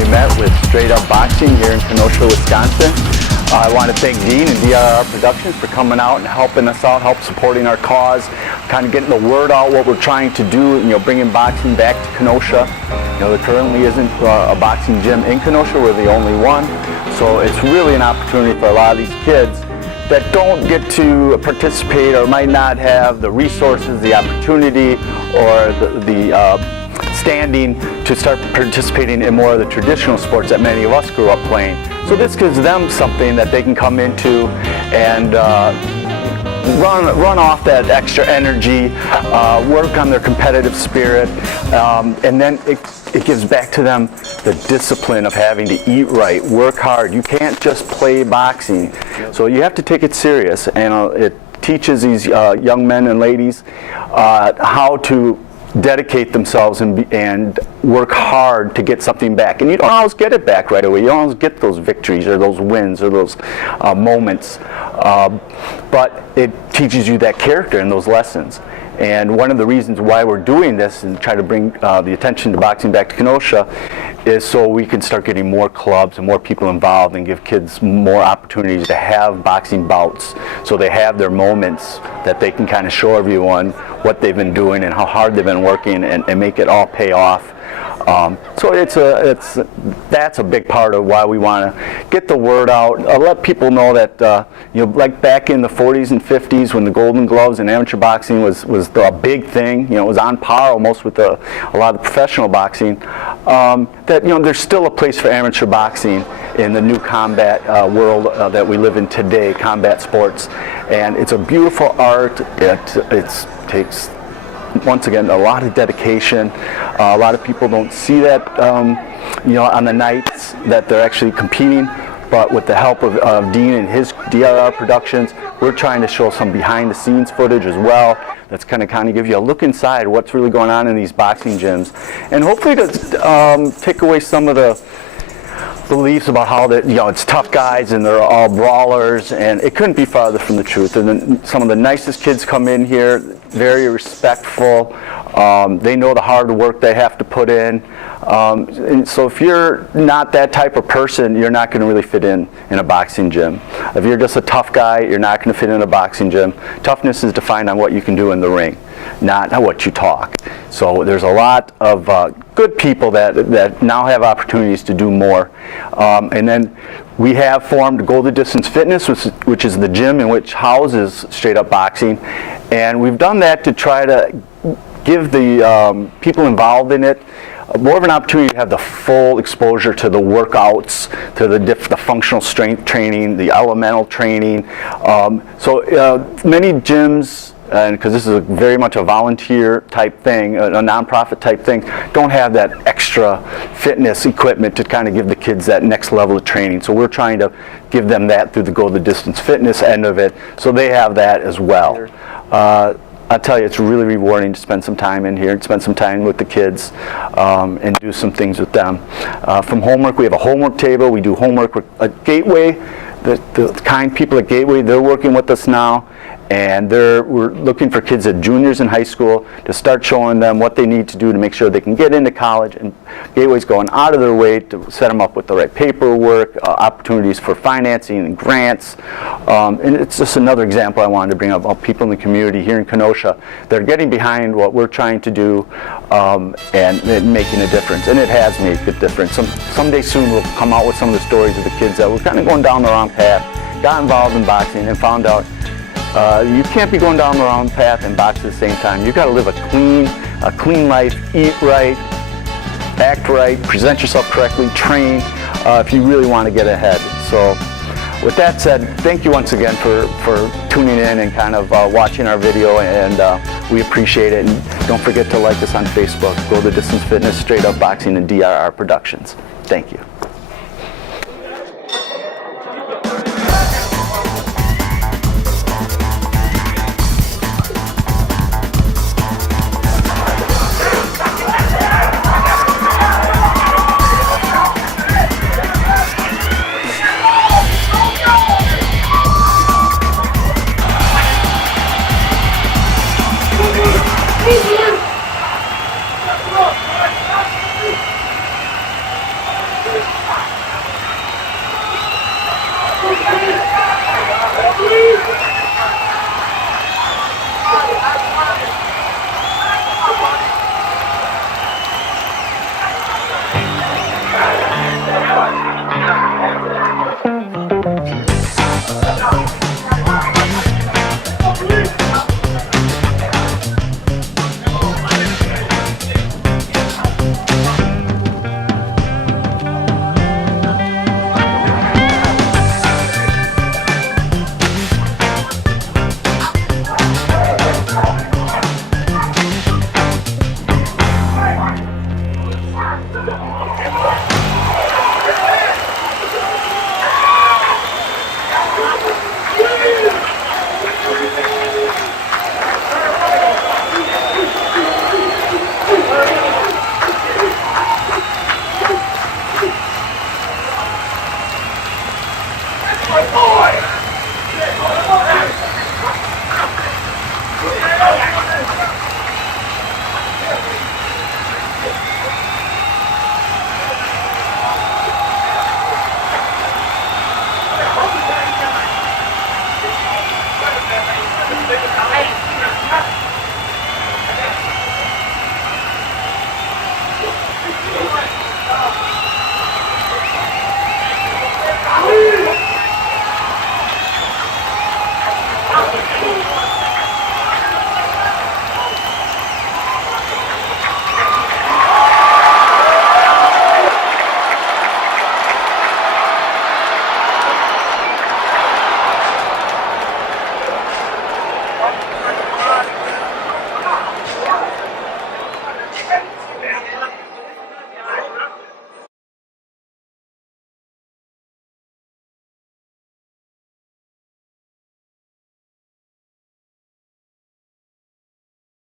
Ouimet with Straight Up Boxing here in Kenosha, Wisconsin. I want to thank Dean and DRR Productions for coming out and helping us out, help supporting our cause, kind of getting the word out what we're trying to do, bringing boxing back to Kenosha. There currently isn't a boxing gym in Kenosha. We're the only one. So it's really an opportunity for a lot of these kids that don't get to participate or might not have the resources, the opportunity, or the standing to start participating in more of the traditional sports that many of us grew up playing. So this gives them something that they can come into and run off that extra energy, work on their competitive spirit, and then it gives back to them the discipline of having to eat right, work hard. You can't just play boxing. So you have to take it serious, and it teaches these young men and ladies how to dedicate themselves and work hard to get something back. And you don't always get it back right away. You don't always get those victories or those wins or those moments. But it teaches you that character and those lessons. And one of the reasons why we're doing this and try to bring the attention to boxing back to Kenosha is so we can start getting more clubs and more people involved and give kids more opportunities to have boxing bouts, so they have their moments that they can kind of show everyone what they've been doing and how hard they've been working, and make it all pay off. So that's a big part of why we want to get the word out, let people know that like back in the 40s and 50s when the Golden Gloves and amateur boxing was the big thing, it was on par almost with a lot of professional boxing, that there's still a place for amateur boxing in the new combat world that we live in today, combat sports, and it's a beautiful art. It takes, once again, a lot of dedication. A lot of people don't see that, on the nights that they're actually competing. But with the help of Dean and his DRR Productions, we're trying to show some behind-the-scenes footage as well. That's kind of give you a look inside what's really going on in these boxing gyms, and hopefully to take away some of the beliefs about how that it's tough guys and they're all brawlers, and it couldn't be farther from the truth. And then some of the nicest kids come in here, very respectful. They know the hard work they have to put in, and so if you're not that type of person, you're not going to really fit in a boxing gym. If you're just a tough guy, you're not going to fit in a boxing gym. Toughness is defined on what you can do in the ring, not what you talk. So there's a lot of good people that now have opportunities to do more. And then we have formed Golden Distance Fitness, which is the gym in which houses Straight Up Boxing. And we've done that to try to give the people involved in it more of an opportunity to have the full exposure to the workouts, to the functional strength training, the elemental training. So many gyms, and because this is very much a volunteer type thing, a nonprofit type thing, don't have that extra fitness equipment to kind of give the kids that next level of training. So we're trying to give them that through the Go the Distance Fitness end of it, so they have that as well. I'll tell you, it's really rewarding to spend some time in here and spend some time with the kids and do some things with them. From homework, we have a homework table. We do homework at Gateway. The kind people at Gateway, they're working with us now. And we're looking for kids at juniors in high school to start showing them what they need to do to make sure they can get into college. And Gateway's going out of their way to set them up with the right paperwork, opportunities for financing and grants. And it's just another example I wanted to bring up of people in the community here in Kenosha. They're getting behind what we're trying to do and making a difference. And it has made a good difference. Someday soon we'll come out with some of the stories of the kids that were kind of going down the wrong path, got involved in boxing, and found out you can't be going down the wrong path and box at the same time. You've got to live a clean life, eat right, act right, present yourself correctly, train if you really want to get ahead. So with that said, thank you once again for tuning in and kind of watching our video, and we appreciate it. And don't forget to like us on Facebook, Go the Distance Fitness, Straight Up Boxing, and DRR Productions. Thank you.